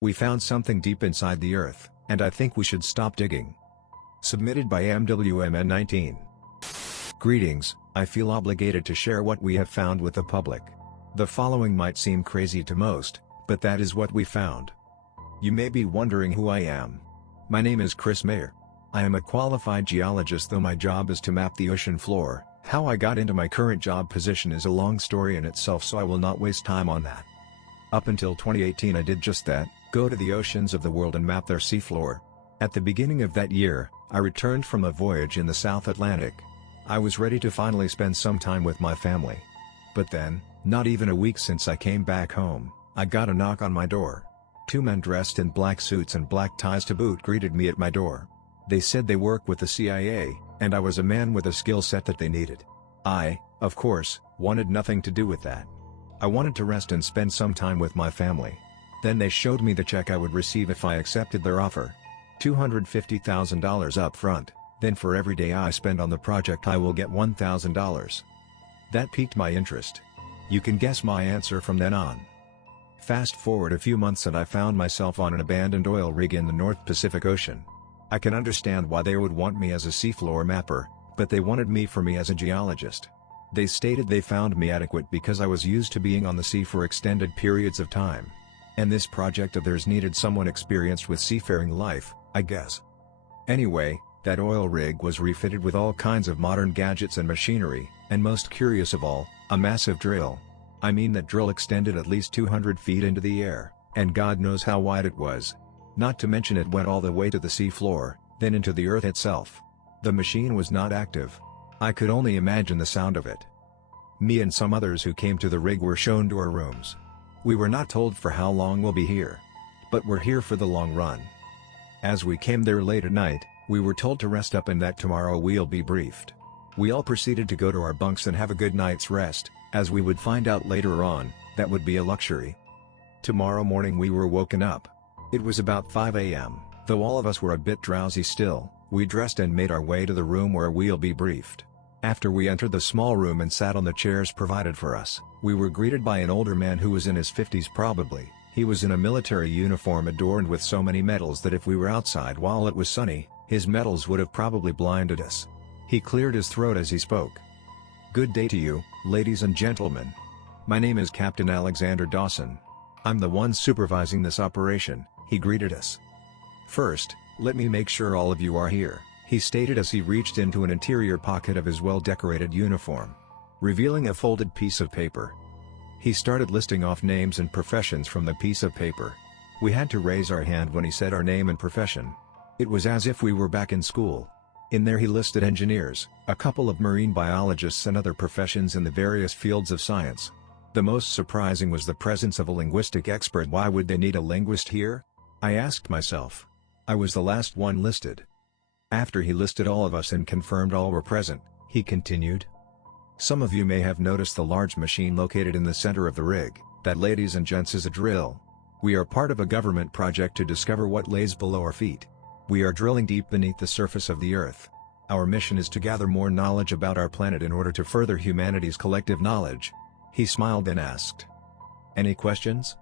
We found something deep inside the earth, and I think we should stop digging. Submitted by MWMN19. Greetings, I feel obligated to share what we have found with the public. The following might seem crazy to most, but that is what we found. You may be wondering who I am. My name is Chris Mayer. I am a qualified geologist, though my job is to map the ocean floor. How I got into my current job position is a long story in itself, so I will not waste time on that. Up until 2018 I did just that, go to the oceans of the world and map their seafloor. At the beginning of that year, I returned from a voyage in the South Atlantic. I was ready to finally spend some time with my family. But then, not even a week since I came back home, I got a knock on my door. Two men dressed in black suits and black ties to boot greeted me at my door. They said they work with the CIA, and I was a man with a skill set that they needed. I, of course, wanted nothing to do with that. I wanted to rest and spend some time with my family. Then they showed me the check I would receive if I accepted their offer. $250,000 up front. Then for every day I spend on the project I will get $1,000. That piqued my interest. You can guess my answer from then on. Fast forward a few months and I found myself on an abandoned oil rig in the North Pacific Ocean. I can understand why they would want me as a seafloor mapper, but they wanted me as a geologist. They stated they found me adequate because I was used to being on the sea for extended periods of time. And this project of theirs needed someone experienced with seafaring life, I guess. Anyway, that oil rig was refitted with all kinds of modern gadgets and machinery, and most curious of all, a massive drill. I mean, that drill extended at least 200 feet into the air, and God knows how wide it was. Not to mention it went all the way to the sea floor, then into the earth itself. The machine was not active. I could only imagine the sound of it. Me and some others who came to the rig were shown to our rooms. We were not told for how long we'll be here. But we're here for the long run. As we came there late at night, we were told to rest up and that tomorrow we'll be briefed. We all proceeded to go to our bunks and have a good night's rest, as we would find out later on, that would be a luxury. Tomorrow morning we were woken up. It was about 5 a.m., though all of us were a bit drowsy still. We dressed and made our way to the room where we'll be briefed. After we entered the small room and sat on the chairs provided for us, we were greeted by an older man who was in his 50s probably. He was in a military uniform adorned with so many medals that if we were outside while it was sunny, his medals would have probably blinded us. He cleared his throat as he spoke. "Good day to you, ladies and gentlemen. My name is Captain Alexander Dawson. I'm the one supervising this operation," he greeted us. "First, let me make sure all of you are here," he stated as he reached into an interior pocket of his well-decorated uniform, revealing a folded piece of paper. He started listing off names and professions from the piece of paper. We had to raise our hand when he said our name and profession. It was as if we were back in school. In there he listed engineers, a couple of marine biologists and other professions in the various fields of science. The most surprising was the presence of a linguistic expert. Why would they need a linguist here? I asked myself. I was the last one listed. After he listed all of us and confirmed all were present, he continued. "Some of you may have noticed the large machine located in the center of the rig. That, ladies and gents, is a drill. We are part of a government project to discover what lays below our feet. We are drilling deep beneath the surface of the earth. Our mission is to gather more knowledge about our planet in order to further humanity's collective knowledge." He smiled and asked, "Any questions?"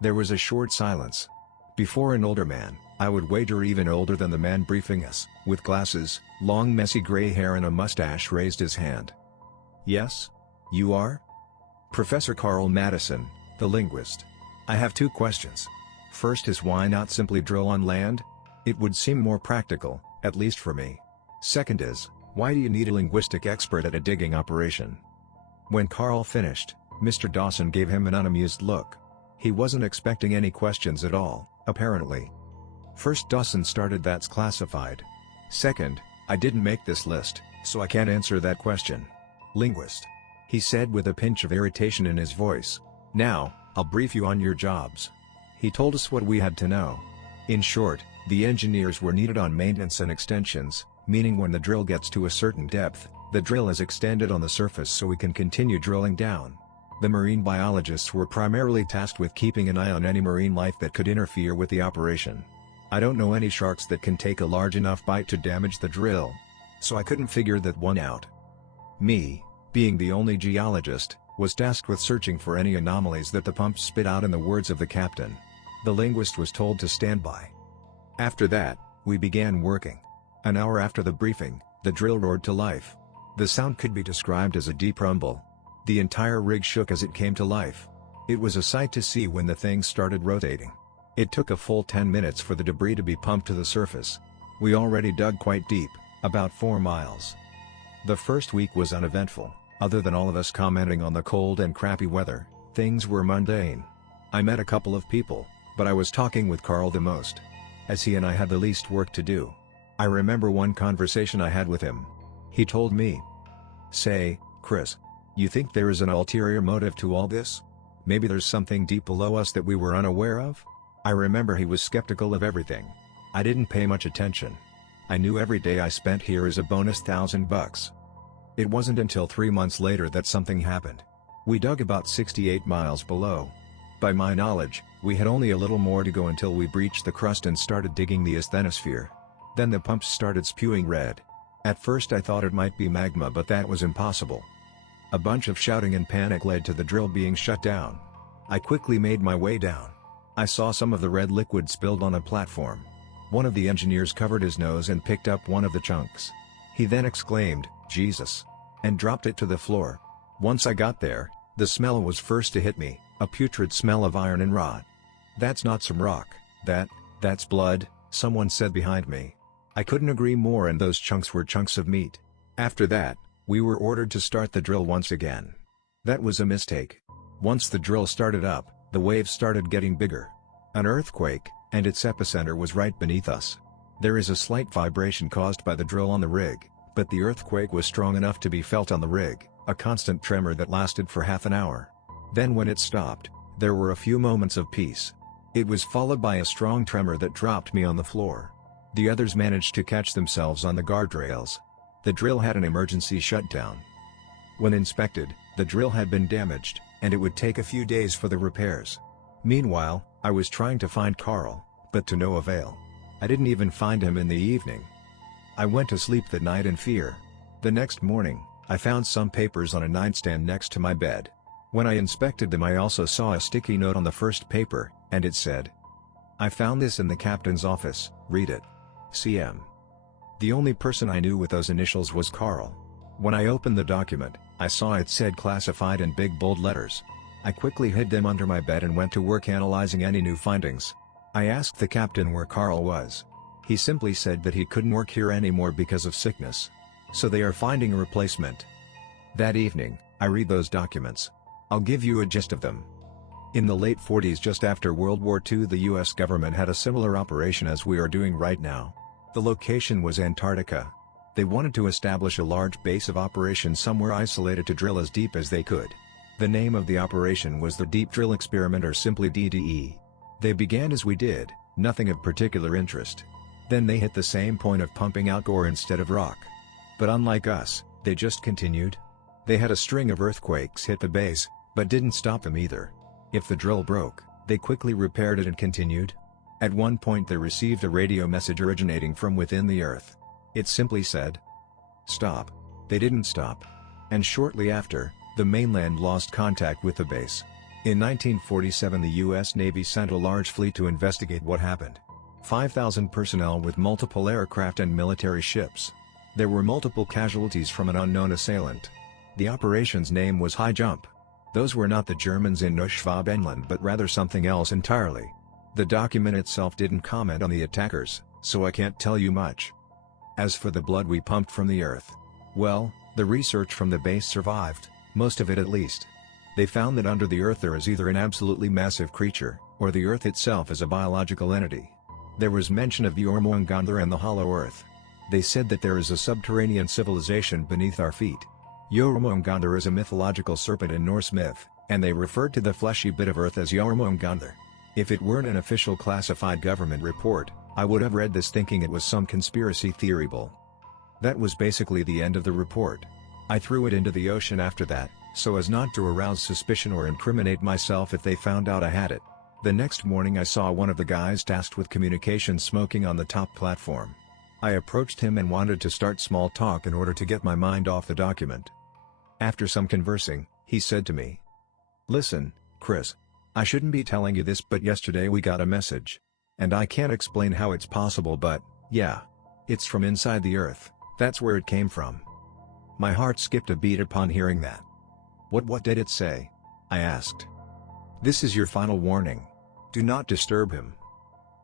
There was a short silence. Before an older man, I would wager even older than the man briefing us, with glasses, long messy gray hair and a mustache, raised his hand. "Yes? You are?" "Professor Carl Madison, the linguist. I have two questions. First is, why not simply drill on land? It would seem more practical, at least for me. Second is, why do you need a linguistic expert at a digging operation?" When Carl finished, Mr. Dawson gave him an unamused look. He wasn't expecting any questions at all, apparently. First, Dawson started, "That's classified. Second, I didn't make this list, so I can't answer that question." "Linguist," he said with a pinch of irritation in his voice. "Now, I'll brief you on your jobs." He told us what we had to know. In short, the engineers were needed on maintenance and extensions, meaning when the drill gets to a certain depth, the drill is extended on the surface so we can continue drilling down. The marine biologists were primarily tasked with keeping an eye on any marine life that could interfere with the operation. I don't know any sharks that can take a large enough bite to damage the drill, so I couldn't figure that one out. Me, being the only geologist, was tasked with searching for any anomalies that the pumps spit out, in the words of the captain. The linguist was told to stand by. After that, we began working. An hour after the briefing, the drill roared to life. The sound could be described as a deep rumble. The entire rig shook as it came to life. It was a sight to see when the thing started rotating. It took a full 10 minutes for the debris to be pumped to the surface. We already dug quite deep, about 4 miles. The first week was uneventful, other than all of us commenting on the cold and crappy weather. Things were mundane. I met a couple of people, but I was talking with Carl the most, as he and I had the least work to do. I remember one conversation I had with him. He told me, "Say, Chris, you think there is an ulterior motive to all this? Maybe there's something deep below us that we were unaware of?" I remember he was skeptical of everything. I didn't pay much attention. I knew every day I spent here is a bonus $1,000. It wasn't until 3 months later that something happened. We dug about 68 miles below. By my knowledge, we had only a little more to go until we breached the crust and started digging the asthenosphere. Then the pumps started spewing red. At first I thought it might be magma, but that was impossible. A bunch of shouting and panic led to the drill being shut down. I quickly made my way down. I saw some of the red liquid spilled on a platform. One of the engineers covered his nose and picked up one of the chunks. He then exclaimed, "Jesus!" and dropped it to the floor. Once I got there, the smell was first to hit me, a putrid smell of iron and rot. "That's not some rock, that's blood," someone said behind me. I couldn't agree more, and those chunks were chunks of meat. After that, we were ordered to start the drill once again. That was a mistake. Once the drill started up, the waves started getting bigger. An earthquake, and its epicenter was right beneath us. There is a slight vibration caused by the drill on the rig, but the earthquake was strong enough to be felt on the rig, a constant tremor that lasted for half an hour. Then when it stopped, there were a few moments of peace. It was followed by a strong tremor that dropped me on the floor. The others managed to catch themselves on the guardrails. The drill had an emergency shutdown. When inspected, the drill had been damaged, and it would take a few days for the repairs. Meanwhile, I was trying to find Carl, but to no avail. I didn't even find him in the evening. I went to sleep that night in fear. The next morning, I found some papers on a nightstand next to my bed. When I inspected them, I also saw a sticky note on the first paper, and it said, "I found this in the captain's office, read it. CM." The only person I knew with those initials was Carl. When I opened the document, I saw it said classified in big bold letters. I quickly hid them under my bed and went to work analyzing any new findings. I asked the captain where Carl was. He simply said that he couldn't work here anymore because of sickness. So they are finding a replacement. That evening, I read those documents. I'll give you a gist of them. In the late 40s, just after World War II, the US government had a similar operation as we are doing right now. The location was Antarctica. They wanted to establish a large base of operations somewhere isolated to drill as deep as they could. The name of the operation was the Deep Drill Experiment, or simply DDE. They began as we did, nothing of particular interest. Then they hit the same point of pumping out ore instead of rock. But unlike us, they just continued. They had a string of earthquakes hit the base, but didn't stop them either. If the drill broke, they quickly repaired it and continued. At one point they received a radio message originating from within the earth. It simply said, "Stop." They didn't stop. And shortly after, the mainland lost contact with the base. In 1947, the US Navy sent a large fleet to investigate what happened. 5,000 personnel with multiple aircraft and military ships. There were multiple casualties from an unknown assailant. The operation's name was High Jump. Those were not the Germans in Neuschwabenland, but rather something else entirely. The document itself didn't comment on the attackers, so I can't tell you much. As for the blood we pumped from the earth, well, the research from the base survived, most of it at least. They found that under the earth there is either an absolutely massive creature, or the earth itself is a biological entity. There was mention of Jormungandr and the Hollow Earth. They said that there is a subterranean civilization beneath our feet. Jormungandr is a mythological serpent in Norse myth, and they referred to the fleshy bit of earth as Jormungandr. If it weren't an official classified government report, I would have read this thinking it was some conspiracy theory bull. That was basically the end of the report. I threw it into the ocean after that, so as not to arouse suspicion or incriminate myself if they found out I had it. The next morning I saw one of the guys tasked with communications smoking on the top platform. I approached him and wanted to start small talk in order to get my mind off the document. After some conversing, he said to me, "Listen, Chris. I shouldn't be telling you this, but yesterday we got a message. And I can't explain how it's possible, but, yeah. It's from inside the earth, that's where it came from. My heart skipped a beat upon hearing that. What did it say? I asked. This is your final warning. Do not disturb him.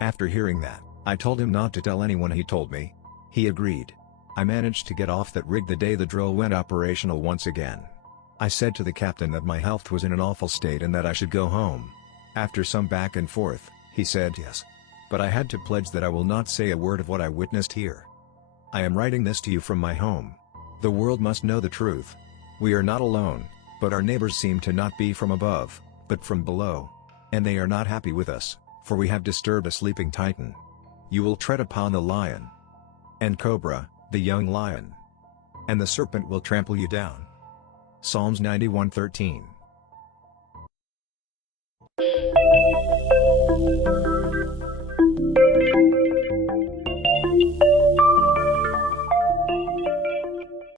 After hearing that, I told him not to tell anyone. He told me. He agreed. I managed to get off that rig the day the drill went operational once again. I said to the captain that my health was in an awful state and that I should go home. After some back and forth, he said yes. But I had to pledge that I will not say a word of what I witnessed here. I am writing this to you from my home. The world must know the truth. We are not alone, but our neighbors seem to not be from above, but from below. And they are not happy with us, for we have disturbed a sleeping titan. You will tread upon the lion and cobra, the young lion. And the serpent will trample you down. Psalms 91:13.